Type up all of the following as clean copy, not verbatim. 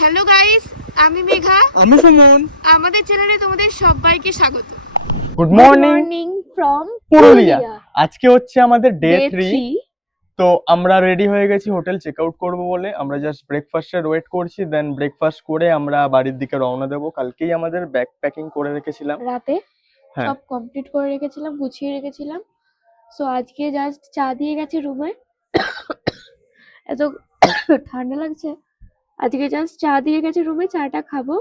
Hello guys, আমি মেঘা, আমি সুমন। আমাদের চ্যানেলে তোমাদের সবাইকে স্বাগত। Good morning from Purulia. আজকে হচ্ছে আমাদের ডে Day 3। 3 তো আমরা রেডি হয়ে গেছি হোটেল চেক আউট করবো বলে। আমরা জাস্ট ব্রেকফাস্টের ওয়েট করছি, দেন ব্রেকফাস্ট করে আমরা বাড়ির দিকে রওনা দেবো। কালকেই আমাদের ব্যাগ প্যাকিং করে রেখেছিলাম। রাতে হ্যাঁ। সব কমপ্লিট করে রেখেছিলাম, গুছিয়ে রেখেছিলাম। সো আজকে জাস্ট চা দিয়ে গেছে রুমে। এত ঠান্ডা লাগছে। আজকে জাস্ট চা দিয়ে গেছে রুমে, চাটা খাবো,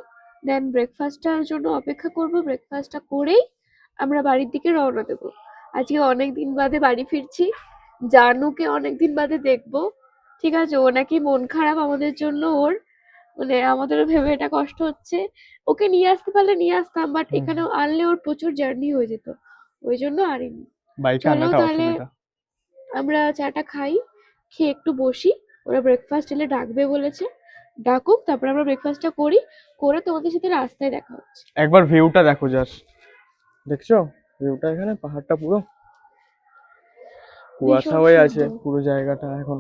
দেন ব্রেকফাস্টটার জন্য অপেক্ষা করব। ব্রেকফাস্টটা করেই আমরা বাড়ির দিকে রওনা দেবো। আজকে অনেক দিন বাদে বাড়ি ফিরছি, জানুকে অনেক দিন বাদে দেখবো। ঠিক আছে, ও নাকি মন খারাপ আমাদের জন্য, ওর মানে আমাদেরও ভেবে এটা কষ্ট হচ্ছে। ওকে নিয়ে আসতে পারলে নিয়ে আসতাম, বাট এখানে আনলে ওর প্রচুর জার্নি হয়ে যেত, ওই জন্য আনিনি। বাইকে চলো আনাটা তাহলে অসুবিধা। আমরা চাটা খাই, খেয়ে একটু বসি। ওরা ব্রেকফাস্ট এলে ডাকবে বলেছে, ডাকুক, তারপর আমরা ব্রেকফাস্টটা করি, করে তোমাদের সাথে রাস্তায় দেখা হচ্ছে। একবার ভিউটা দেখো জাস্ট, দেখছো ভিউটা? এখানে পাহাড়টা পুরো কুয়াশা ভীষণ হয়ে আছে, সুন্দর। পুরো জায়গাটা এখন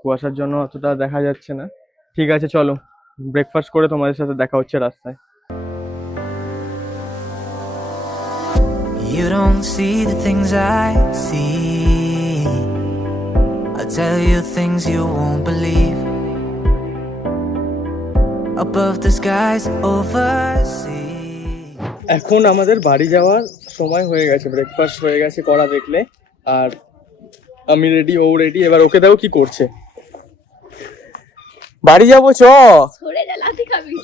কুয়াশার জন্য অতটা দেখা যাচ্ছে না। ঠিক আছে, চলো ব্রেকফাস্ট করে তোমাদের সাথে দেখা হচ্ছে রাস্তায়। You don't see the things I see. I'll tell you things you won't believe. Above the skies overseas. এখন আমাদের বাড়ি যাওয়ার সময় হয়ে গেছে, ব্রেকফাস্ট হয়ে গেছে করা দেখলে। আর আমি রেডি, ও রেডি। এবার ওকে দেখো কি করছে। বাড়ি যাবো, চ। সরে যা, লাথি খাবি।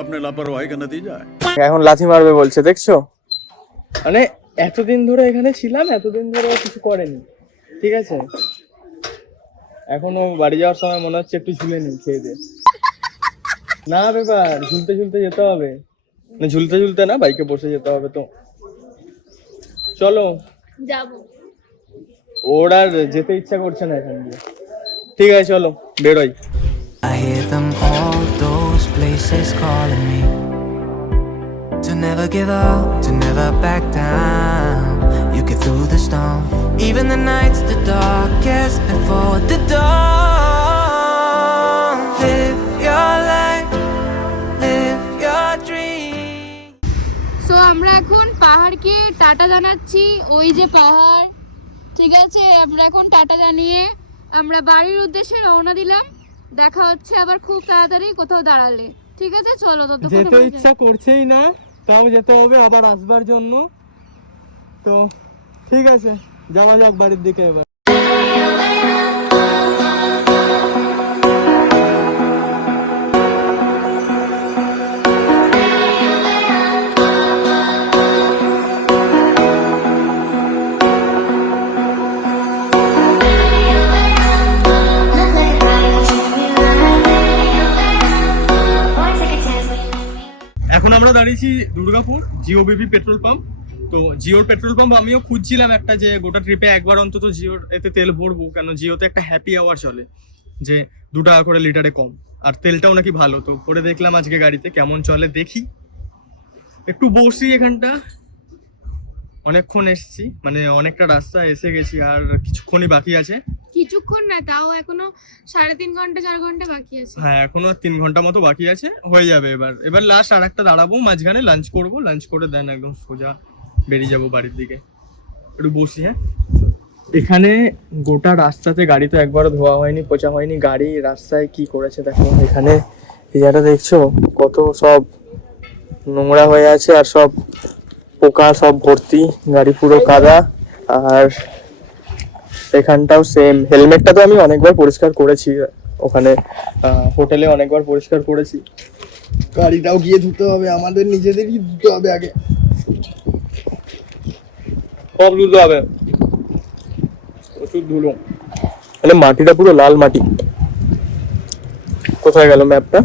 आपने लापरवाही का नतीजा है। এখন লাথি মারবে বলছে, দেখছো? মানে এতদিন ধরে এখানে ছিলাম, এতদিন ধরে ও কিছু করেনি, ঠিক আছে? এখন ও বাড়ি যাওয়ার সময় মনে হচ্ছে একটু ঝুলে নি, খেয়ে দে। না ব্যাপার, ঝুলতে ঝুলতে যেতে হবে। না ঝুলতে ঝুলতে না, বাইকে বসে যেতে হবে। তো চলো। যাবো। ওর আর যেতে ইচ্ছা করছে না এখান দিয়ে। ঠিক আছে, চলো বেরোই। I hear them all, those places calling me to never give up, to never back down. You get through the storm, even the nights the darkest before the dawn. Live your life, live your dream. So আমরা এখন পাহাড়কে tata জানাচ্ছি, ওই যে পাহাড়, ঠিক আছে? আমরা এখন টাটা জানিয়ে আমরা বাড়ির উদ্দেশ্যে রওনা দিলাম। দেখা হচ্ছে আবার খুব তাড়াতাড়ি কোথাও দাঁড়ালে, ঠিক আছে? চলো, ততক্ষণে যেতে বাড়ি ইচ্ছা যাই। করছেই না, তাও যেতে হবে আবার আসবার জন্য। তো ঠিক আছে, যাওয়া যাক বাড়ির দিকে এবার। এখন আমরা দাঁড়িয়েছি দুর্গাপুর জিও বিবি পেট্রোল পাম্প। তো জিওর পেট্রোল পাম্প আমিও খুঁজছিলাম একটা, যে গোটা ট্রিপে একবার অন্তত জিওর এতে তেল ভরবো, কেন জিওতে একটা হ্যাপি আওয়ার চলে যে 2 টাকা করে লিটারে কম, আর তেলটাও নাকি ভালো। তো পরে দেখলাম আজকে গাড়িতে কেমন চলে দেখি, একটু বসি এখানটা। অনেকক্ষণ এসেছি, মানে অনেকটা রাস্তা এসে গেছি, আর কিছুক্ষণই বাকি আছে। কিছুক্ষণ না, তাও এখনো 3.5 ঘন্টা 4 ঘন্টা বাকি আছে। হ্যাঁ, এখনো 3 ঘন্টা মতো বাকি আছে, হয়ে যাবে। এবার লাস্ট আর একটা দাঁড়াবো, মাঝখানে লাঞ্চ করবো, লাঞ্চ করে দেন একদম সোজা বেরিয়ে যাবো বাড়ির দিকে। একটু বসি। হ্যাঁ, এখানে গোটা রাস্তাতে গাড়ি তো একবারও ধোয়া হয়নি, পোছা হয়নি। গাড়ি রাস্তায় কি করেছে দেখো, এখানে এই জায়গাটা দেখছো কত সব নোংরা হয়ে আছে, আর সব পোকা সব ভর্তি, গাড়ি পুরো কাদা। আর এখানটাও সেম। হেলমেটটা তো আমি অনেকবার পরিষ্কার করেছি, ওখানে হোটেলে অনেকবার পরিষ্কার করেছি। গাড়িটাও গিয়ে ধুতে হবে, আমাদের নিজেদেরই ধুতে হবে আগে, সব ধুতে হবে। প্রচুর ধুলো, মানে মাটিটা পুরো লাল মাটি। কোথায় গেল ম্যাপটা?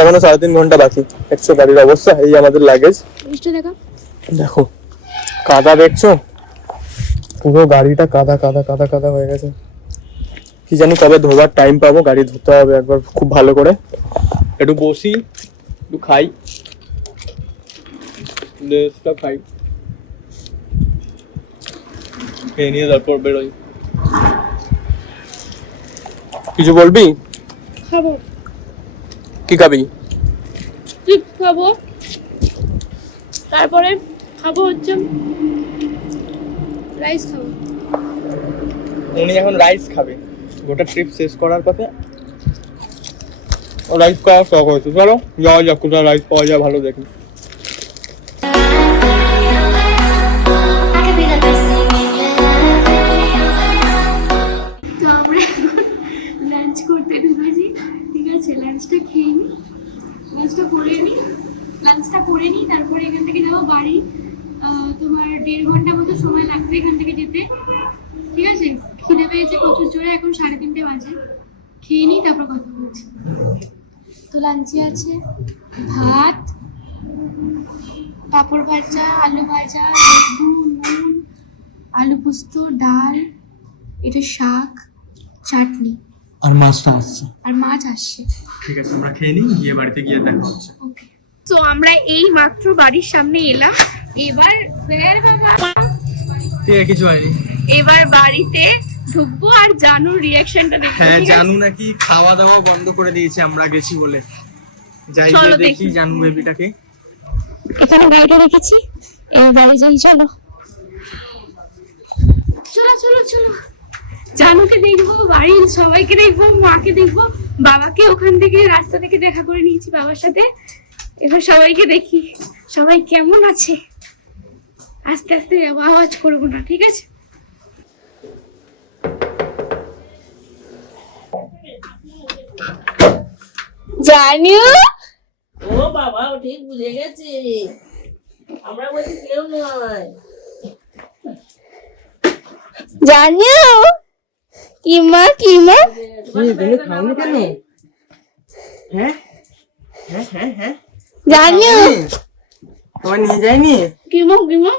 এখনো 3.5 ঘন্টা বাকি। দেখছো গাড়ির অবস্থা, এই আমাদের লাগেজ। দেখো কাদা, দেখছো পুরো গাড়িটা কাদা কাদা কাদা কাদা হয়ে গেছে। কি জানি কবে ধোবার টাইম পাবো, গাড়ি ধুতে হবে একবার খুব ভালো করে। একটু বসি, একটু খাই, খেয়ে নিয়ে তারপর বেরোই। কিছু বলবি? খাবো। কি খাবি? চিপস খাবো, তারপরে খাবো হচ্ছে রাইস খাবো। উনি এখন রাইস খাবে, গোটা ট্রিপ শেষ করার পথে রাইস খাওয়ার শখ হয়েছে। চলো যাওয়া যাক, কোথায় রাইস পাওয়া যায় ভালো দেখি। তো আমরা এখন লাঞ্চ করতে ঢুকেছি, ঠিক আছে? লাঞ্চটা খেয়ে নিই, লাঞ্চটা করে নিই, তারপরে এখান থেকে যাবো বাড়ি। তোমার 1.5 ঘন্টা মতো সময় লাগবে এখান থেকে যেতে, ঠিক আছে? খিদে পেয়েছে প্রচুর জোরে, এখন 3:30 বাজে। খেয়ে নিই, তারপর কথা বলছি। তো লাঞ্চে আছে ভাত, পাঁপড় ভাজা, আলু ভাজা, লেবু, নুন, আলু পোস্ত, ডাল, এটা শাক, চাটনি, আর মাছটা আসছে। আর মাছ আসছে। ঠিক আছে, আমরা খেয়ে নিই, গিয়ে বাড়িতে গিয়ে দেখা হচ্ছে। ওকে। তো আমরা এই মাত্র বাড়ির সামনে এলাম, এবার ঠিক আছে, কিছু হয়নি। এবার বাড়িতে ঢুকবো আর জানুর রিয়াকশনটা দেখবো। হ্যাঁ, ঠিক আছে? জানু নাকি খাওয়া দাওয়া বন্ধ করে দিয়েছে আমরা গেছি বলে। যাই চলো গিয়ে দেখি দেখি। জানু বেবিটাকে। এখানে গাড়িটা রেখেছি, এবার বাড়ি যাই। চলো চলো চলো চলো, জানুকে দেখবো, বাড়ির সবাইকে দেখবো, মাকে দেখবো, বাবাকে ওখান থেকে রাস্তা থেকে দেখা করে নিয়েছি বাবার সাথে। এবার সবাইকে দেখি সবাই কেমন আছে। আস্তে আস্তে যাবো, আওয়াজ করবো না, ঠিক আছে? জানু, ও বাবা, ও ঠিক বুঝে গেছে, আমরা বলছি কেউ নয়। জানু, কিমা কিমা, তুমি খাওনি কেন? হ্যাঁ হ্যাঁ হ্যাঁ হ্যাঁ, জানু, তোমার নিয়ে যায়নি? কিমা কিমা,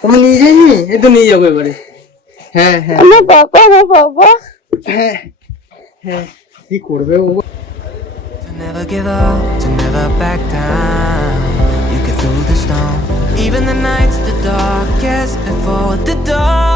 তোমার নিয়ে যায়নি? এই তো নিয়ে যাবো এবারে। হ্যাঁ হ্যাঁ আমার বাবা, আমার বাবা। হ্যাঁ হ্যাঁ, কি করবে ও? To never give up, to never back down. You get through the storm. Even the nights the darkest before the dawn.